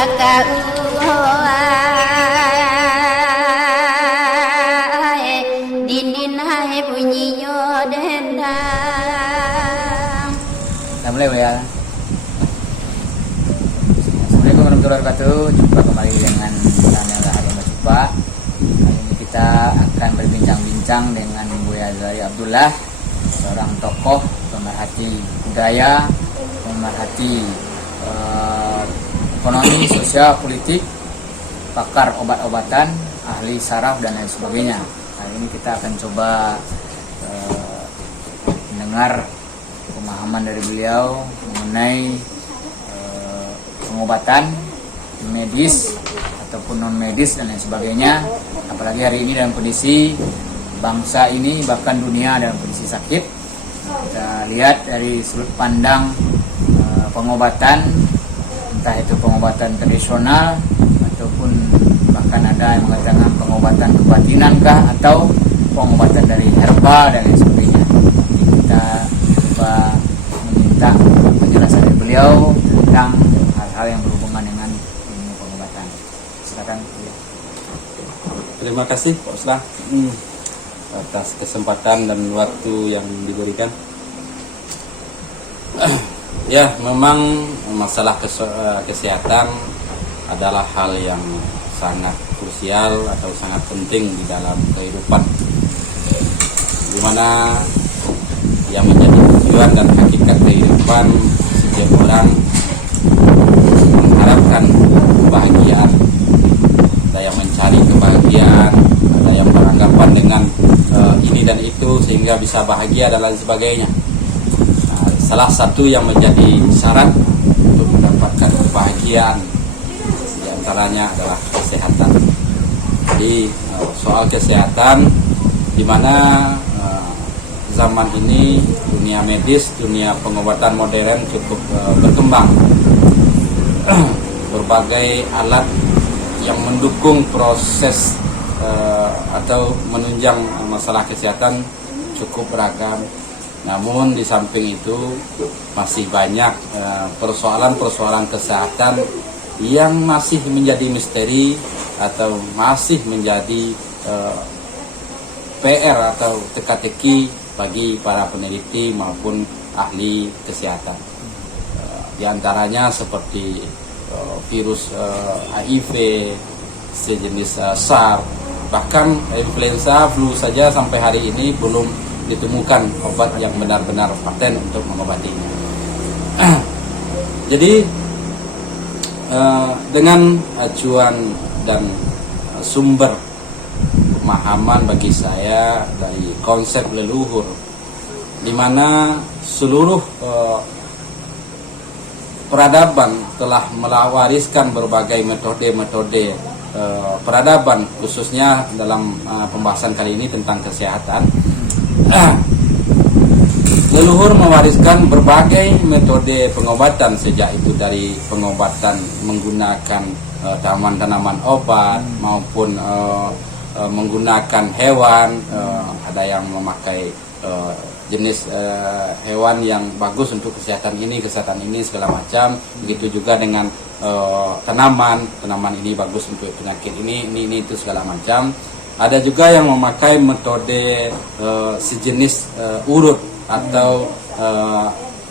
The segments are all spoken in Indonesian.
Udah mulai ya. Assalamualaikum warahmatullahi wabarakatuh. Jumpa kembali dengan channel Harimau Cupa. Kali ini kita akan berbincang-bincang dengan Buya Azhari Abdullah, seorang tokoh pemerhati budaya, pemerhati ekonomi, sosial, politik, pakar obat-obatan, ahli saraf dan lain sebagainya. Kali ini kita akan coba mendengar pemahaman dari beliau mengenai pengobatan medis ataupun non medis dan lain sebagainya. Apalagi hari ini dalam kondisi bangsa ini bahkan dunia dalam kondisi sakit. Kita lihat dari sudut pandang pengobatan, entah itu pengobatan tradisional ataupun bahkan ada yang mengatakan pengobatan kebatinan kah atau pengobatan dari herbal dan lain sebagainya. Kita coba meminta penjelasan dari beliau tentang hal-hal yang berhubungan dengan ilmu pengobatan. Silakan. Terima kasih Pak Ustaz atas kesempatan dan waktu yang diberikan. Ya, memang masalah kesehatan adalah hal yang sangat krusial atau sangat penting di dalam kehidupan, di mana yang menjadi tujuan dan hakikat kehidupan setiap orang mengharapkan kebahagiaan. Ada yang mencari kebahagiaan, ada yang beranggapan dengan ini dan itu sehingga bisa bahagia dan lain sebagainya. Salah satu yang menjadi syarat untuk mendapatkan kebahagiaan diantaranya adalah kesehatan. Jadi soal kesehatan, di mana zaman ini dunia medis, dunia pengobatan modern cukup berkembang. Berbagai alat yang mendukung proses atau menunjang masalah kesehatan cukup beragam. Namun di samping itu masih banyak persoalan-persoalan kesehatan yang masih menjadi misteri atau masih menjadi PR atau teka-teki bagi para peneliti maupun ahli kesehatan. Di antaranya seperti virus HIV, sejenis SARS, bahkan influenza, flu saja sampai hari ini belum ditemukan obat yang benar-benar paten untuk mengobatinya. Jadi dengan acuan dan sumber pemahaman bagi saya dari konsep leluhur, di mana seluruh peradaban telah mewariskan berbagai metode-metode peradaban, khususnya dalam pembahasan kali ini tentang kesehatan. Leluhur mewariskan berbagai metode pengobatan, sejak itu dari pengobatan menggunakan tanaman obat maupun menggunakan hewan. Ada yang memakai jenis hewan yang bagus untuk kesehatan ini segala macam. Begitu juga dengan tanaman ini bagus untuk penyakit ini itu segala macam. Ada juga yang memakai metode sejenis urut atau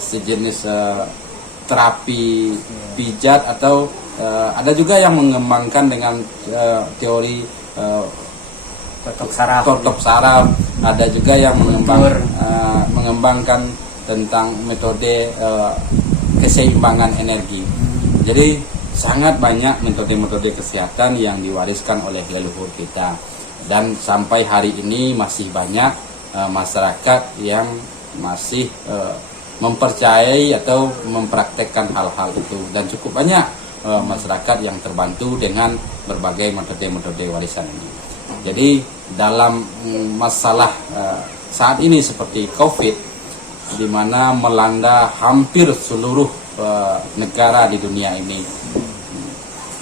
sejenis terapi pijat, atau ada juga yang mengembangkan dengan teori totok saraf. Ada juga yang mengembangkan tentang metode keseimbangan energi. Jadi sangat banyak metode-metode kesehatan yang diwariskan oleh leluhur kita. Dan sampai hari ini masih banyak masyarakat yang masih mempercayai atau mempraktekkan hal-hal itu. Dan cukup banyak masyarakat yang terbantu dengan berbagai metode-metode warisan ini. Jadi dalam masalah saat ini seperti COVID, di mana melanda hampir seluruh negara di dunia ini,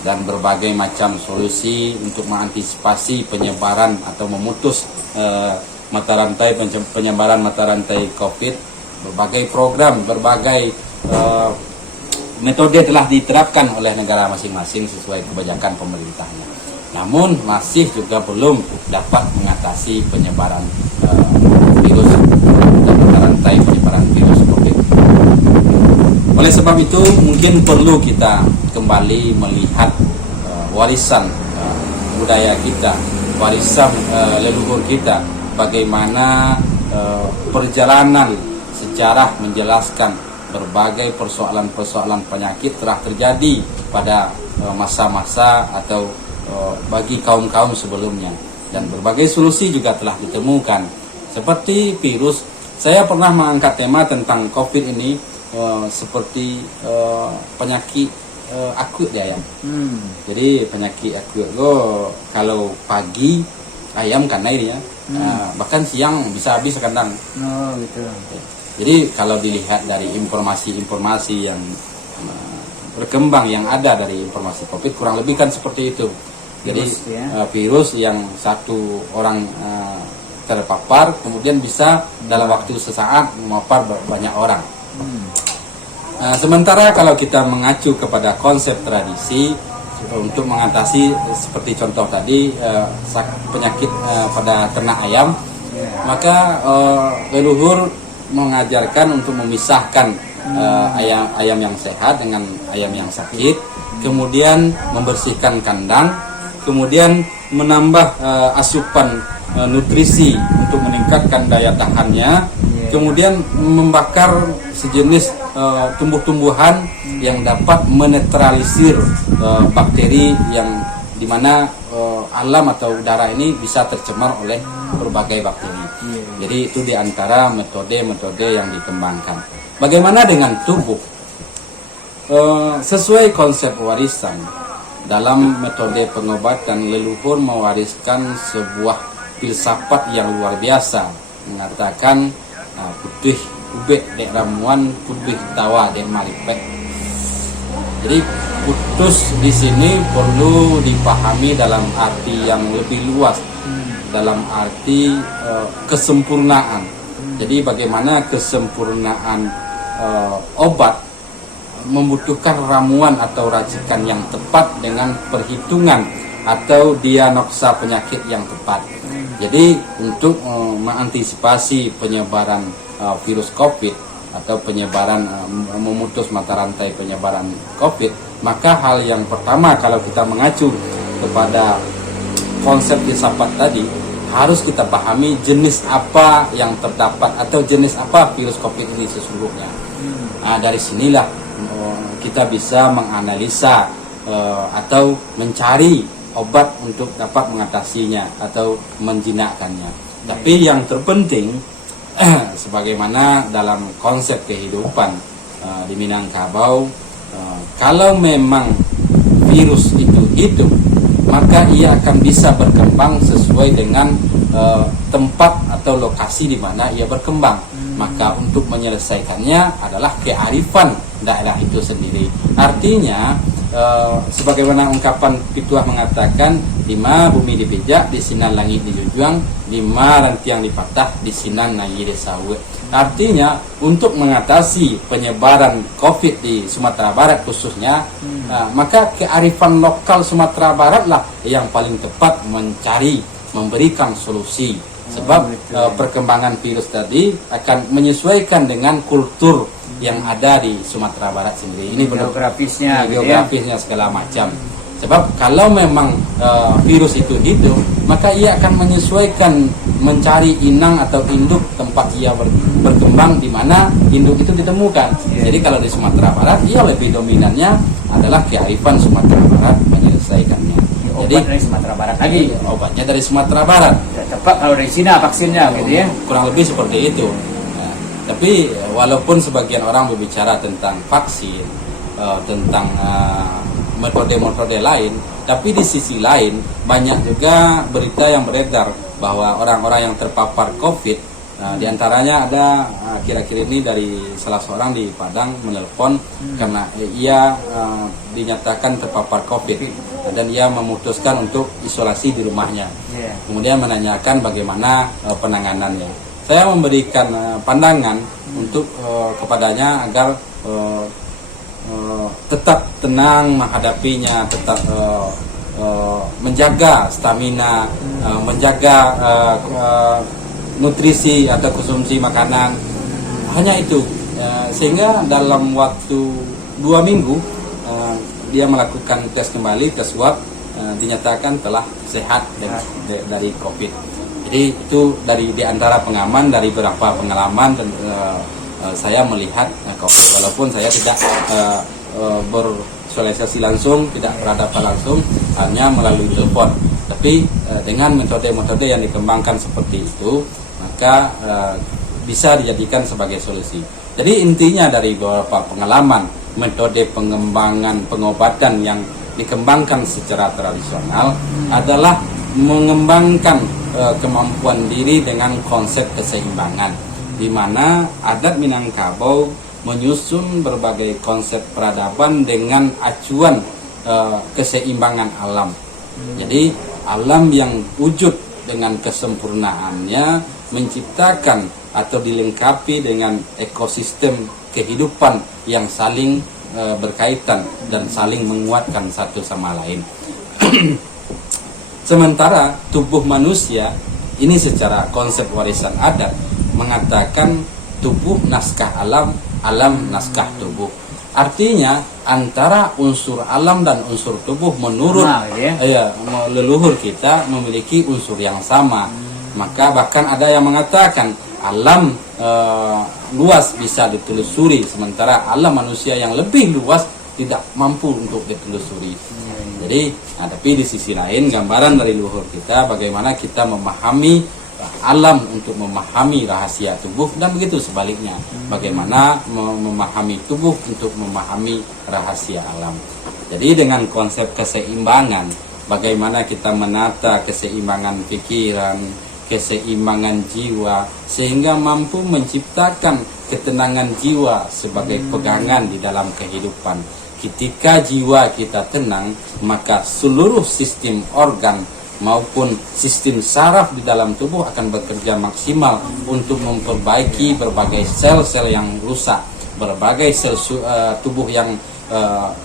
dan berbagai macam solusi untuk mengantisipasi penyebaran atau memutus penyebaran mata rantai COVID, berbagai program, berbagai metode telah diterapkan oleh negara masing-masing sesuai kebijakan pemerintahnya. Namun masih juga belum dapat mengatasi penyebaran virus dan rantai penyebaran virus COVID. Oleh sebab itu mungkin perlu kita kembali melihat warisan budaya kita, warisan leluhur kita, bagaimana perjalanan sejarah menjelaskan berbagai persoalan-persoalan penyakit telah terjadi pada masa-masa atau bagi kaum-kaum sebelumnya, dan berbagai solusi juga telah ditemukan. Seperti virus, saya pernah mengangkat tema tentang COVID ini seperti penyakit akut di ayam. Jadi penyakit akut itu kalau pagi ayam kan air ya, bahkan siang bisa habis kandang. Oh gitu. Jadi kalau dilihat dari informasi-informasi yang berkembang yang ada dari informasi COVID, kurang lebih kan seperti itu. Jadi virus yang satu orang terpapar kemudian bisa dalam waktu sesaat memapar banyak orang. Sementara kalau kita mengacu kepada konsep tradisi untuk mengatasi seperti contoh tadi penyakit pada ternak ayam, maka leluhur mengajarkan untuk memisahkan ayam yang sehat dengan ayam yang sakit, kemudian membersihkan kandang, kemudian menambah asupan nutrisi untuk meningkatkan daya tahannya, kemudian membakar sejenis tumbuh-tumbuhan yang dapat menetralisir bakteri yang dimana alam atau udara ini bisa tercemar oleh berbagai bakteri. Jadi itu diantara metode-metode yang dikembangkan. Bagaimana dengan tubuh? Sesuai konsep warisan, dalam metode pengobatan leluhur mewariskan sebuah filsafat yang luar biasa, mengatakan putih ubek dek ramuan, putih tawa dek malipek. Jadi putus di sini perlu dipahami dalam arti yang lebih luas, dalam arti kesempurnaan. Jadi bagaimana kesempurnaan obat membutuhkan ramuan atau racikan yang tepat dengan perhitungan atau diagnosa penyakit yang tepat. Jadi untuk mengantisipasi penyebaran virus COVID atau penyebaran memutus mata rantai penyebaran COVID, maka hal yang pertama kalau kita mengacu kepada konsep filsafat tadi, harus kita pahami jenis apa yang terdapat atau jenis apa virus COVID ini sesungguhnya. Nah, dari sinilah kita bisa menganalisa atau mencari obat untuk dapat mengatasinya atau menjinakkannya. Tapi yang terpenting sebagaimana dalam konsep kehidupan di Minangkabau, kalau memang virus itu hidup, maka ia akan bisa berkembang sesuai dengan tempat atau lokasi di mana ia berkembang. Maka untuk menyelesaikannya adalah kearifan daerah itu sendiri. Artinya sebagaimana ungkapan Pituah mengatakan, lima bumi dipijak, di sinan langit dijunjung, lima rantiang dipatah, di sinan nayi desawe. Artinya untuk mengatasi penyebaran COVID di Sumatera Barat khususnya, maka kearifan lokal Sumatera Barat lah yang paling tepat memberikan solusi. Sebab perkembangan virus tadi akan menyesuaikan dengan kultur yang ada di Sumatera Barat sendiri. Ini geografisnya, geografisnya segala macam. Sebab kalau memang virus itu hidup, maka ia akan menyesuaikan mencari inang atau induk tempat ia berkembang di mana induk itu ditemukan. Jadi kalau di Sumatera Barat, ia lebih dominannya adalah kearifan Sumatera Barat menyelesaikannya. Jadi dari Sumatera Barat lagi. Obatnya dari Sumatera Barat. Tepat kalau dari Cina vaksinnya gitu ya. Kurang lebih seperti itu. Nah, tapi walaupun sebagian orang berbicara tentang vaksin, tentang metode-metode lain, tapi di sisi lain banyak juga berita yang beredar bahwa orang-orang yang terpapar COVID, diantaranya ada kira-kira ini dari salah seorang di Padang menelpon karena ia dinyatakan terpapar COVID dan ia memutuskan untuk isolasi di rumahnya. Kemudian menanyakan bagaimana penanganannya. Saya memberikan pandangan untuk kepadanya agar tetap tenang menghadapinya, tetap menjaga stamina, menjaga nutrisi atau konsumsi makanan. Hanya itu, sehingga dalam waktu 2 minggu dia melakukan tes kembali, tes swab, dinyatakan telah sehat dari COVID. Jadi itu di antara pengaman dari beberapa pengalaman dan saya melihat COVID, walaupun saya tidak bersosialisasi langsung, tidak berhadapan langsung, hanya melalui telepon. Tapi dengan metode-metode yang dikembangkan seperti itu, maka bisa dijadikan sebagai solusi. Jadi intinya dari beberapa pengalaman, metode pengembangan pengobatan yang dikembangkan secara tradisional adalah mengembangkan kemampuan diri dengan konsep keseimbangan, di mana adat Minangkabau menyusun berbagai konsep peradaban dengan acuan keseimbangan alam. Jadi alam yang wujud dengan kesempurnaannya menciptakan atau dilengkapi dengan ekosistem kehidupan yang saling berkaitan dan saling menguatkan satu sama lain. Sementara tubuh manusia ini secara konsep warisan adat mengatakan tubuh naskah alam, alam naskah tubuh. Artinya antara unsur alam dan unsur tubuh menurut leluhur kita memiliki unsur yang sama. Maka bahkan ada yang mengatakan alam luas bisa ditelusuri, sementara alam manusia yang lebih luas tidak mampu untuk ditelusuri. Jadi, tapi di sisi lain gambaran dari leluhur kita bagaimana kita memahami alam untuk memahami rahasia tubuh, dan begitu sebaliknya, bagaimana memahami tubuh untuk memahami rahasia alam. Jadi dengan konsep keseimbangan, bagaimana kita menata keseimbangan pikiran, keseimbangan jiwa, sehingga mampu menciptakan ketenangan jiwa sebagai pegangan di dalam kehidupan. Ketika jiwa kita tenang, maka seluruh sistem organ maupun sistem saraf di dalam tubuh akan bekerja maksimal untuk memperbaiki berbagai sel-sel yang rusak, berbagai sel tubuh yang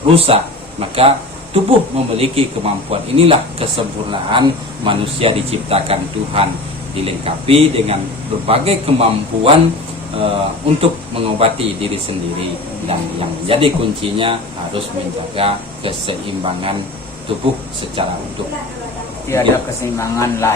rusak. Maka tubuh memiliki kemampuan. Inilah kesempurnaan manusia diciptakan Tuhan, dilengkapi dengan berbagai kemampuan untuk mengobati diri sendiri, dan yang menjadi kuncinya harus menjaga keseimbangan tubuh secara utuh. Tiada keseimbangan lah.